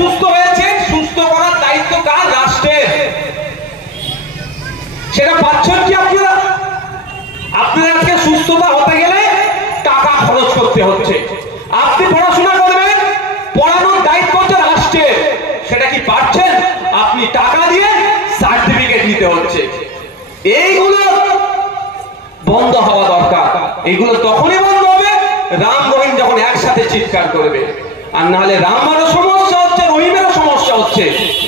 অসুস্থ হয়েছে, সুস্থ করার দায়িত্ব কার? রাষ্ট্রের। সেটা পাচ্ছেন কি আপনারা? আপনারা আজকে সুস্থতা হতে গেলে টাকা খরচ করতে হচ্ছে। আপনি পড়াশোনা করবেন, পড়ানোর দায়িত্ব হচ্ছে রাষ্ট্রের, সেটা কি পাচ্ছেন? আপনি টাকা দিয়ে সার্টিফিকেট নিতে হচ্ছে। এইগুলো বন্ধ হওয়া দরকার। এইগুলো তখনই বন্ধ হবে রাম রহিম যখন একসাথে চিৎকার করবে। আর নাহলে রামেরও সমস্যা হচ্ছে, রহিমেরও সমস্যা হচ্ছে।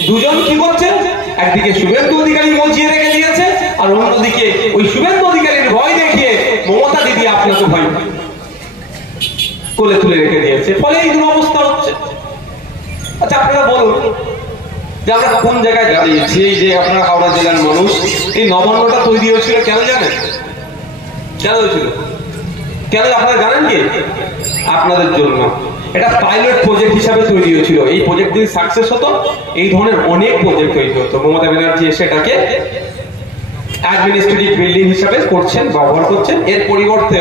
দুজন কি করছে? একদিকে শুভেন্দু অধিকারী মজিয়ে রেখে দিয়েছে, আর অন্যদিকে ওই শুভেন্দু অধিকারীর ভয় দেখিয়ে মমতা দিদি আপনাকে ভয় কোলে তুলে রেখে দিয়েছে, ফলে এই দুরবস্থা হচ্ছে। আচ্ছা আপনারা বলুন যে আমরা কোন জায়গায় দাঁড়িয়েছি? এই যে আপনারা হাওড়া জেলার মানুষ, এই নবান্নটা তৈরি হয়েছিল কেন জানেন? কেন হয়েছিল? কেন আপনারা জানেন কি? আপনাদের জন্য। এটা পাইলট প্রজেক্ট হিসাবে তৈরি হয়েছিল। এই প্রজেক্ট যদি সাকসেস হতো, এই ধরনের অনেক প্রজেক্ট তৈরি হতো। মমতা ব্যানার্জি সেটাকে অ্যাডমিনিস্ট্রেটিভ বিল্ডিং হিসাবে করছেন, ব্যবহার করছেন। এর পরিবর্তে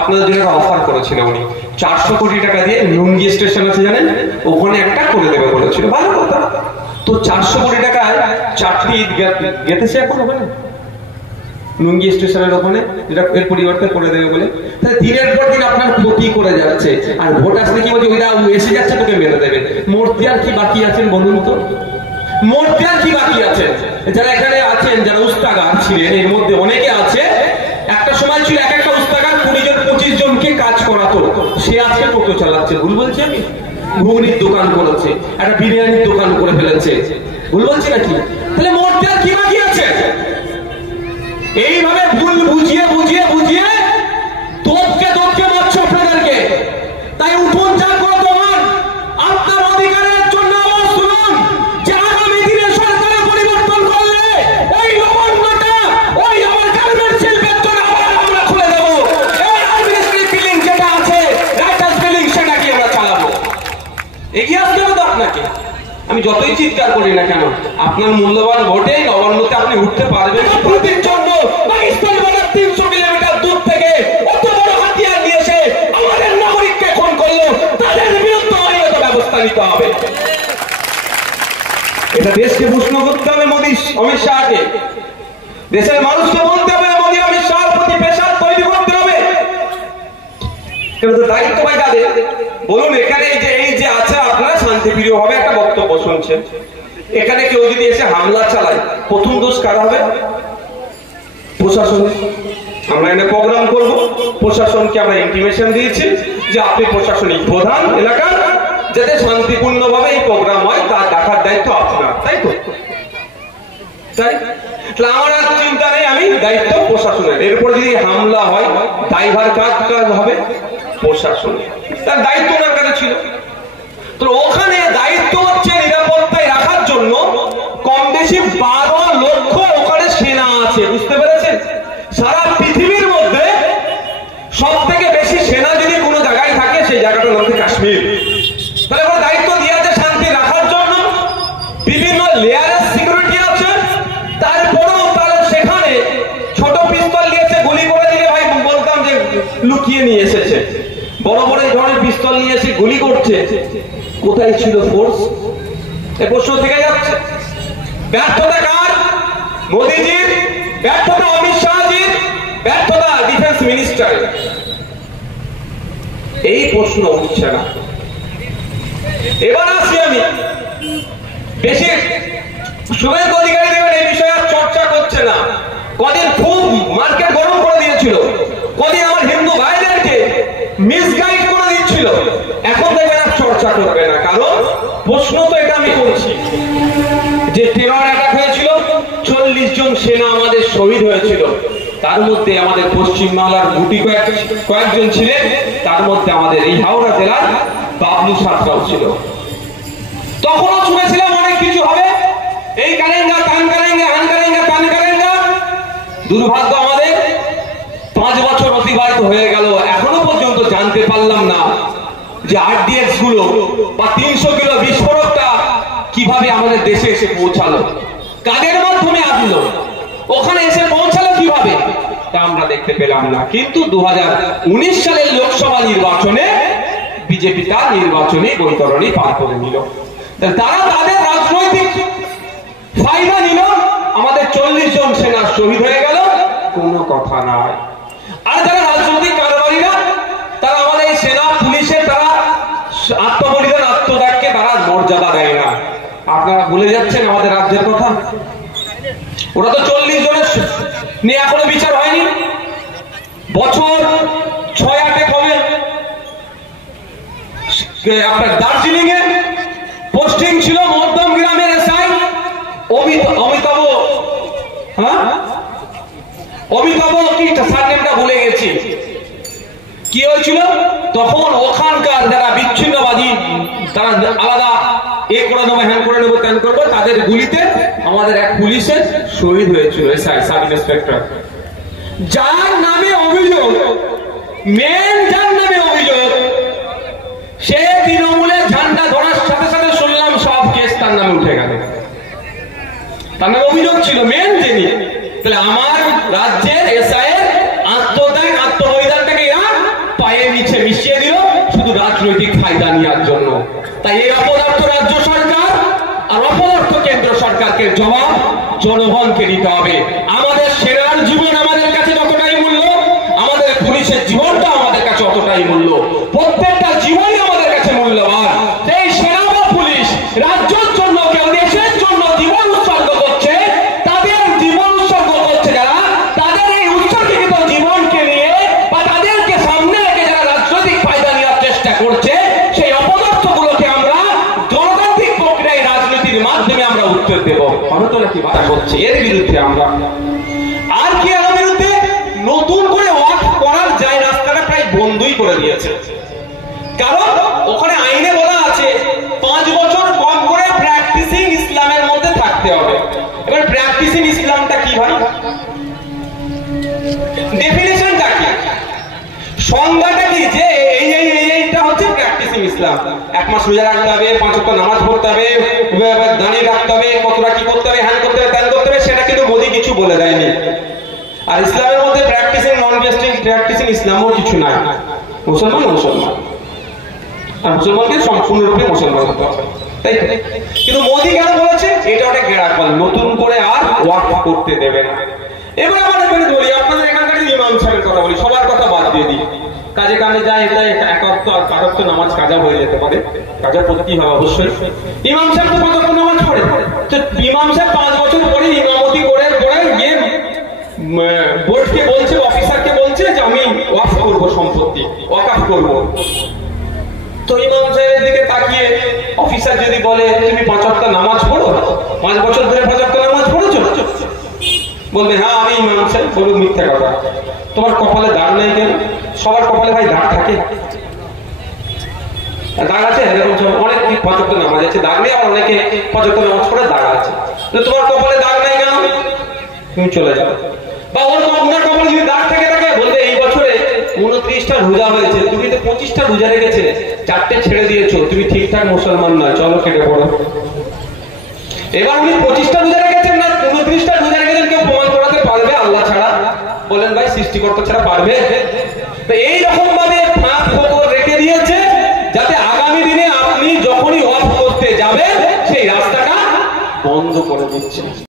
আপনাদের জন্য একটা অফার করেছিল উনি, 400 কোটি টাকা দিয়ে লুঙ্গি স্টেশন আছে জানেন, ওখানে একটা করে দেবে বলেছিল। ভালো কথা। তো 400 কোটি টাকায় 4টি ঈদ গেতেছে এখন ওখানে লুঙ্গি স্টেশনের ওখানে, যেটা এর পরিবর্তে করে দেবে বলে। তাহলে দিনের পর দিন আপনার ক্ষতি করে যাচ্ছে। আর ভোট আসলে কি বলছে? ওইটা এসে যাচ্ছে, তোকে মেরে দেবে। মূর্তি আর কি বাকি আছেন বলুন তো? মূর্তি আর কি বাকি আছেন? যারা এখানে আছেন, যারা উস্তাগার ছিলেন, এর মধ্যে অনেকে আছে, একটা সময় ছিল এক একটা উস্তাগার 20 জন 25 জনকে কাজ করাতো। সে আজকে টোটো চালাচ্ছে। ভুল বলছি আমি? ঘুগনির দোকান করেছে, একটা বিরিয়ানির দোকান করে ফেলেছে। ভুল বলছি নাকি? তাহলে মূর্তি আর কি বাকি আছে? এইভাবে ভুল বুঝিয়ে বুঝিয়ে বুঝিয়ে তোপকে তোপকে মারছে আপনাদেরকে। তাই উঠুন, জাগ্রত হন, আপনার অধিকারের জন্য আওয়াজ তুলুন। যে আগামী দিনে সরকারের পরিবর্তন করলে ওই লবণটা, ওই আমার গার্মেন্টস শিল্পের জন্য আমরা খুলে দেবো। এই অ্যাডমিনিস্ট্রেটিভ বিল্ডিং যেটা আছে, রাইটার্স বিল্ডিং, সেটা কি আমরা চালাবো। এগিয়ে আসতে হবে তো আপনাকে। আমি যতই চিৎকার করি না কেন, আপনার মূল্যবান ভোটে নবান্নতে আপনি উঠতে পারবেন। প্রতির জন্য পাকিস্তান বর্ডার 300 কিলোমিটার দূর থেকে অত বড় হাতিয়ার নিয়ে এসে আমাদের নাগরিককে খুন করলো, তাদের বিরুদ্ধে আইনত ব্যবস্থা নিতে হবে। এটা দেশকে প্রশ্ন করতে হবে মোদী অমিত শাহকে। দেশের মানুষকে বলতে হবে মোদী অমিত শাহর প্রতি প্রেসার তৈরি করতে হবে। কিন্তু দায়িত্ব পাই তাদের। বলুন, এখানে এই যে আছে, আপনারা শান্তিপ্রিয় ভাবে একটা বক্তব্য শুনছেন, এখানে কেউ যদি এসে হামলা চালায়, প্রথম দোষ কার হবে? প্রশাসনের। আমরা এখানে প্রোগ্রাম করব, প্রশাসনকে আমরা ইন্টিমেশন দিয়েছি যে আপনি প্রশাসনিক প্রধান এলাকার, যাতে শান্তিপূর্ণ ভাবে এই প্রোগ্রাম হয় তার দেখার দায়িত্ব আপনার, তাই তো? তাই আমার আর চিন্তা নেই, আমি দায়িত্ব প্রশাসনের। এরপর যদি হামলা হয়, দায়ভার কার হবে? প্রশাসনের। তার দায়িত্ব ওনার কাছে ছিল। তো ওখানে দায়িত্ব হচ্ছে নিরাপত্তায় রাখার জন্য কম বেশি 12 লক্ষ ওখানে সেনা আছে। বুঝতে পেরেছেন? সারা পৃথিবীর মধ্যে সব থেকে বেশি সেনা যদি কোনো জায়গায় থাকে, সেই জায়গাটার নাম হচ্ছে কাশ্মীর। তাহলে ওরা দায়িত্ব দিয়েছে শান্তি রাখার জন্য, বিভিন্ন লেয়ারের সিকিউরিটি আছে। তারপরেও তারা সেখানে ছোট পিস্তল নিয়েছে, গুলি করে দিলে ভাই বলতাম যে লুকিয়ে নিয়ে এসেছে। বড় বড় এই ধরনের পিস্তল নিয়ে এসে গুলি করছে। কোথায় ছিল ফোর্স? এ প্রশ্ন থেকে যাচ্ছে। ব্যর্থতা কার? মোদীজির ব্যর্থতা, অমিত শাহজির ব্যর্থতা, ডিফেন্স মিনিস্টার। এই প্রশ্ন উঠছে না। এবার আসি আমি, বেশি শুভেন্দু অধিকারী দেবেন এই বিষয়ে আর চর্চা করছে না। কদিন খুব মার্কেট গরম করে দিয়েছিল, কদিন আমার হিন্দু ভাইদেরকে মিসগাইড করে দিচ্ছিল। এখন দেখবেন আর চর্চা করবে না, কারণ প্রশ্ন তো এটা আমি করছি যে টেরর অ্যাটাক হয়েছিল, 40 জন সেনা আমাদের শহীদ হয়েছিল। তার মধ্যে আমাদের পশ্চিমবাংলার গুটি কয়েকজন ছিলেন, তার মধ্যে আমাদের এই হাওড়া জেলার বাবলু সাঁতরাও ছিল। তখনও শুনেছিলাম অনেক কিছু হবে, এই কারেঙ্গা তান কারেঙ্গা, হান কারেঙ্গা তান কারেঙ্গা। দুর্ভাগ্য আমাদের 5 বছর অতিবাহিত হয়ে গেল, এখনো পর্যন্ত জানতে পারলাম না যে আরডিএক্স গুলো বা 300 কিলো বিস্ফোরকটা কিভাবে আমাদের দেশে এসে পৌঁছালো, কাদের মাধ্যমে আসলো, ওখানে এসে পৌঁছালো কিভাবে, তা আমরা দেখতে পেলাম না। কিন্তু 2019 সালের লোকসভা নির্বাচনে বিজেপি তার নির্বাচনী বৈতরণী পার করে নিল। তারা তাদের রাজনৈতিক ফায়দা নিল, আমাদের 40 জন সেনা শহীদ হয়ে গেল, কোনো কথা নাই। আর যারা রাজনৈতিক কারবারিরা, তারা আমাদের এই সেনা পুলিশের তারা আত্মবলিদান আত্মত্যাগকে তারা মর্যাদা দেয় না। আপনারা ভুলে যাচ্ছেন আমাদের রাজ্যের কথা। ওরা তো 40 জনের নিয়ে এখনো বিচার হয়নি। বছর 6-8 হবে আপনার দার্জিলিং এ পোস্টিং ছিল মধ্যম গ্রামের এসআই অমিতাভ, অমিতাভ কি সারনেমটা ভুলে গেছি। কি হয়েছিল তখন? ওখানকার যারা বিচ্ছিন্নবাদী, তারা আলাদা এ করে নেবো, হ্যান করে নেবো, ত্যান করবো, তাদের গুলিতে আমাদের এক পুলিশের শহীদ হয়েছিল এসআই, সাব ইন্সপেক্টর। যার নামে অভিযোগ, মেন যার নামে অভিযোগ, সে তৃণমূলের ঝান্ডা ধরার সাথে সাথে শুনলাম সব কেস তার নামে উঠে গেল। তার নামে অভিযোগ ছিল মেন যিনি। তাহলে আমার রাজ্যের এসআই এর আত্মত্যাগ আত্মবলিদানটাকে এরা পায়ের নিচে মিশিয়ে দিল শুধু রাজনৈতিক ফায়দা নেওয়ার জন্য। তাই এই অপদার্থ রাজ্য সরকার আর অপদার্থ কেন্দ্র সরকারকে জবাব জনগণকে দিতে হবে। আমাদের সেনার জীবন আমাদের কাছে যতটাই মূল্য, আমাদের পুলিশের জীবনটা আমাদের কাছে অতটাই মূল্য। প্রত্যেকটা জীবনই আমাদের কাছে মূল্যবান। এই সেনা বা পুলিশ রাজ্যের জন্য, কেউ দেশের জন্য জীবন উৎসর্গ করছে, তাদের জীবন উৎসর্গ করছে যারা, তাদের এই উৎসর্গিত জীবনকে নিয়ে বা তাদেরকে সামনে রেখে যারা রাজনৈতিক ফায়দা নেওয়ার চেষ্টা করছে, সেই অপদার্থগুলোকে আমরা গণতান্ত্রিক প্রক্রিয়ায় রাজনীতির মাধ্যমে আমরা উত্তর দেব। ভারতরা কি বাধা করছে এর বিরুদ্ধে আমরা। আর কি এর বিরুদ্ধে? নতুন করে ওয়াক্ফ করার যায় রাস্তাটা প্রায় বন্ধই করে দিয়েছে। কারণ ওখানে আইনে বলা আছে 5 বছর কম করে প্র্যাকটিসিং ইসলামের মধ্যে থাকতে হবে। এবার প্র্যাকটিসিং ইসলামটা কি ভাই? ডেফিনিশনটা কি, সংজ্ঞাটা কি, যে এইটা হচ্ছে প্র্যাকটিসিং ইসলাম। 1 মাস রোজা রাখতে হবে, 5 ওয়াক্ত নামাজ পড়তে হবে, দাঁড়িয়ে রাখতে হবে, কতটা কি করতে হবে, হ্যান করতে হবে, ত্যান করতে হবে, সেটা কিন্তু মোদি কিছু বলে দেয়নি। আর ইসলামের মধ্যে প্র্যাকটিসিং নন প্র্যাকটিসিং ইসলামও কিছু নাই। মুসলমান মুসলমান, আর মুসলমানকে সম্পূর্ণরূপে মুসলমান হতে হবে, তাই তো? কিন্তু মোদি কেন বলেছে এটা ওটা গেরাকল, নতুন করে আর ওয়াক্ফ করতে দেবে না। এবার আমার এখানে বলি, আপনাদের এখানকার ইমাম সাহেবের কথা বলি, সবার কথা বাদ দিয়ে দিই। কাজে কাজে যায়, এটা একাত্ত নামাজ কাজা হয়ে যেতে পারে, কাজা পড়তেই হবে অবশ্যই। ইমাম সাহেব তো 5 ওয়াক্ত নামাজ পড়ে, তো ইমাম সাহেব 5 বছর পরে ইমামতি করে গিয়ে বোর্ডকে বলছে, অফিসারকে বলছে যে আমি ওয়াকফ করব, সম্পত্তি ওয়াকফ করব। তো ইমাম সাহেবের দিকে তাকিয়ে অফিসার যদি বলে তুমি 5 ওয়াক্ত নামাজ পড়ো, 5 বছর ধরে 5 ওয়াক্ত নামাজ পড়েছো, বলবে হ্যাঁ আমি ইমাম সাহেব। বলবো মিথ্যা কথা, তোমার কপালে দাগ নেই কেন? সবার কপালে ভাই দাগ থাকে, দাগ আছে, এরকম অনেক 5 ওয়াক্ত নামাজ আছে দাগ নেই, আবার অনেকে 5 ওয়াক্ত নামাজ পড়ে দাগ আছে। তোমার কপালে দাগ নেই কেন? তুমি চলে যাও। বা ওর কপালে যদি দাগ থেকে থাকে, বলবে এই বছরে 29টা রোজা হয়েছে, তুমি তো 25টা রোজা রেখেছে, 4টে ছেড়ে দিয়েছো, তুমি ঠিকঠাক মুসলমান নয়, চলো কেটে পড়ো। এবার উনি 25টা রোজা রেখেছেন না 29টা রোজা রেখেছেন, কেউ প্রমাণ করাতে পারবে আল্লাহ ছাড়া? বলেন ভাই, সৃষ্টিকর্তা ছাড়া পারবে? তো এইরকম ভাবে ফাঁক ফোকর রেখে দিয়েছে যাতে আগামী দিনে আপনি যখনই ওয়াকফ করতে যাবেন সেই রাস্তাটা বন্ধ করে দিচ্ছে।